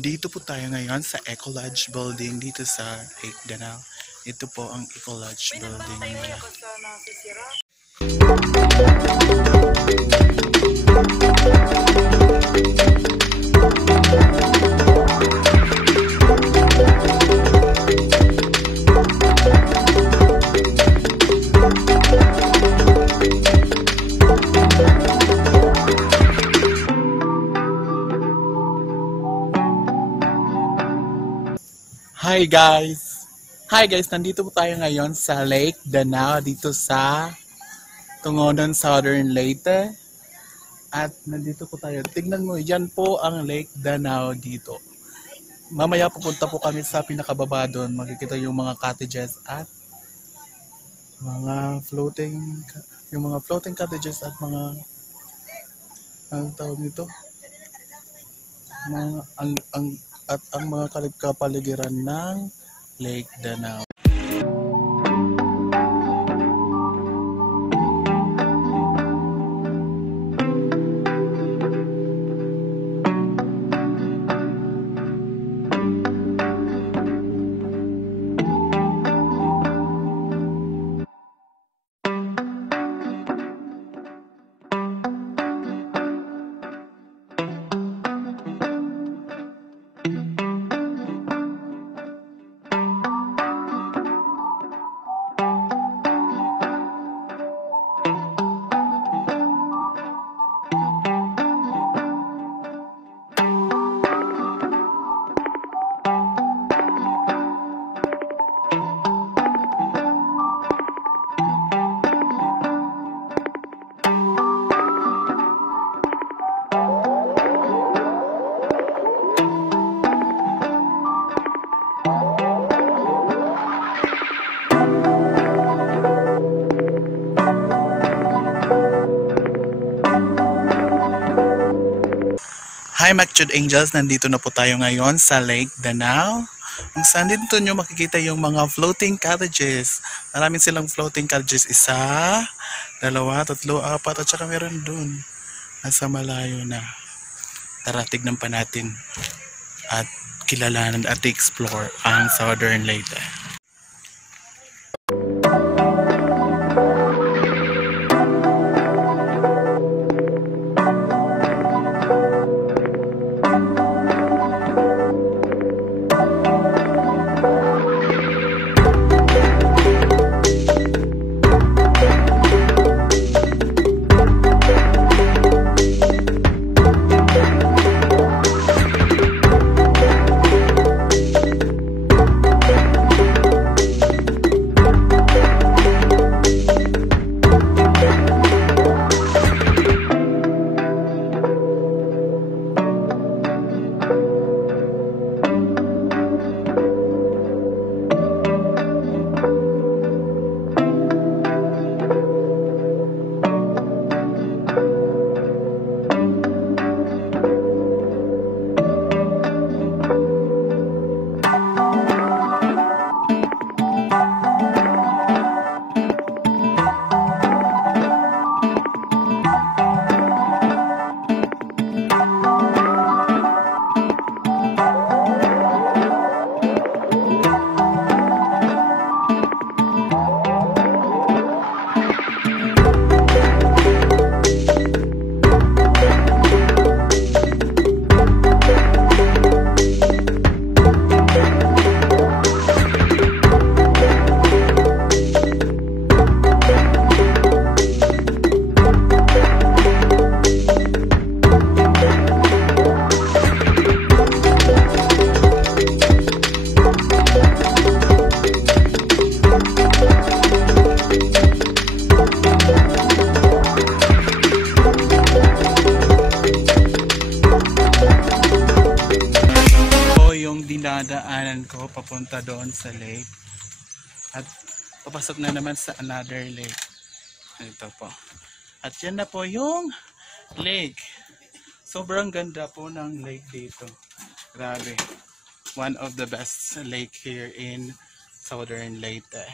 Nandito po tayo ngayon sa Ecolodge Building dito sa Lake Danao. Ito po ang Ecolodge Building nila. Hi guys! Nandito po tayo ngayon sa Lake Danao dito sa Tungonon, Southern Leyte. At nandito po tayo. Tignan mo, yan po ang Lake Danao dito. Mamaya pupunta po kami sa pinakababa doon. Makikita yung mga cottages at mga floating cottages at mga ang tawag nito? Ang mga kapaligiran ng Lake Danao. Hi Mactude Angels! Nandito na po tayo ngayon sa Lake Danao. Kung saan dito nyo makikita yung mga floating cottages. Maraming silang floating cottages. 1, 2, 3, 4 at saka meron dun. Nasa malayo na. Tara, tignan pa natin at kilalanan at explore ang Southern Leyte. Dinadaanan ko papunta doon sa lake at papasok na naman sa another lake. Ito po. At yan na po yung lake. Sobrang ganda po ng lake dito. Grabe. One of the best lake here in Southern Leyte.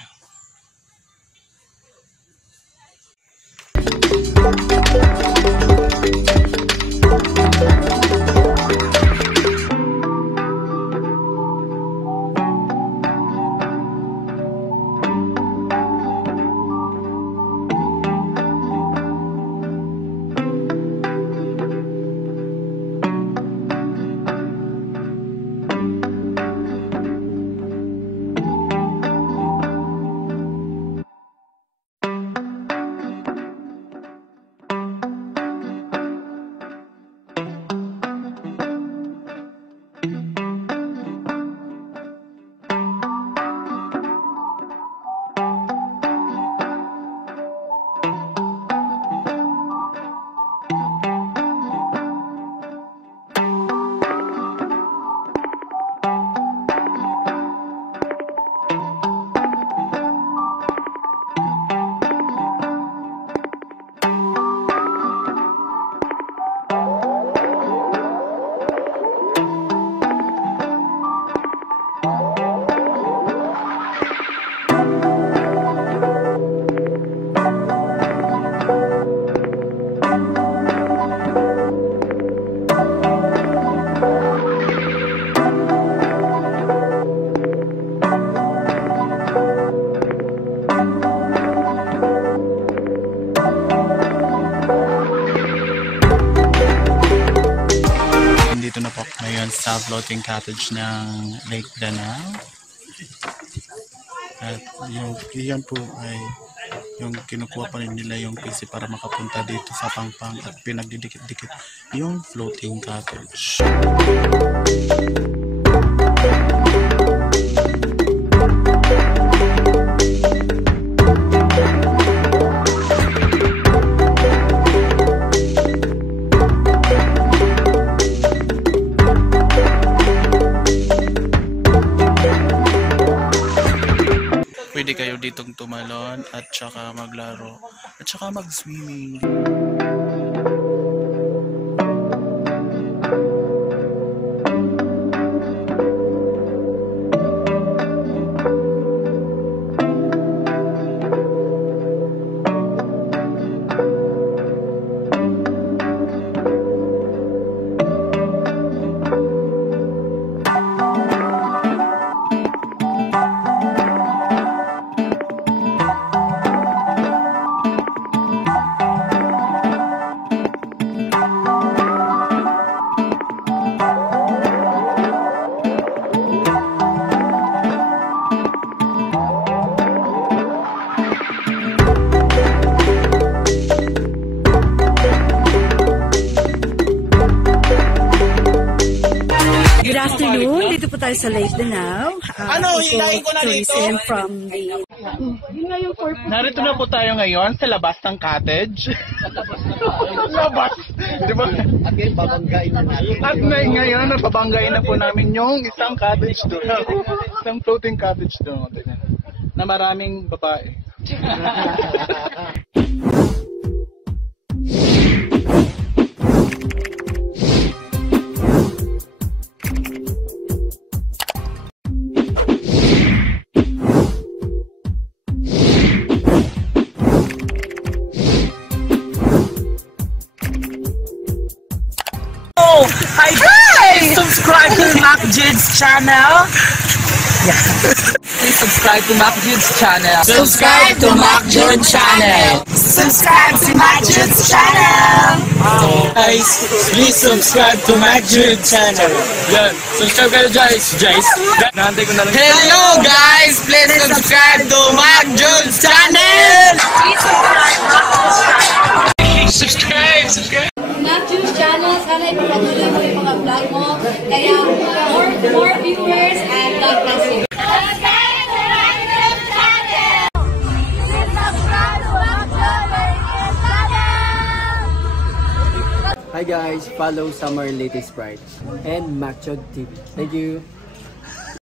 ngayon sa floating cottage ng Lake Danao. At yan po ay yung kinukuha pa rin nila yung PC para makapunta dito sa Pangpang at pinagdidikit-dikit yung floating cottage. Pwede kayo ditong tumalon at saka maglaro at saka mag-swimming. Good afternoon. Dito po tayo sa Lake Danao. Hilahin ko na dito. From the... Narito na po tayo ngayon sa labas ng cottage. Labas! Di ba? At ngayon, babanggain na natin. At ngayon, napabanggain na po namin yung isang cottage doon. Isang floating cottage doon. Na maraming babae. Hi guys! Subscribe to Mac Jude's channel. Please subscribe to Mac Jude's channel. Subscribe to Mac Jude's channel. Subscribe to Mac Jude's channel. Guys, please subscribe to Mac Jude's channel. Yan. Subscribe kayo guys. Nahantay ko na lang. Hello guys, please subscribe to Mac Jude's channel. Subscribe. Mac Jude's channel, sana ipapatuloy mo yung mga vlog mo. Kaya more viewers and God bless you. Hi guys, follow Summer Latest Sprite and Mac Jude TV. Thank you.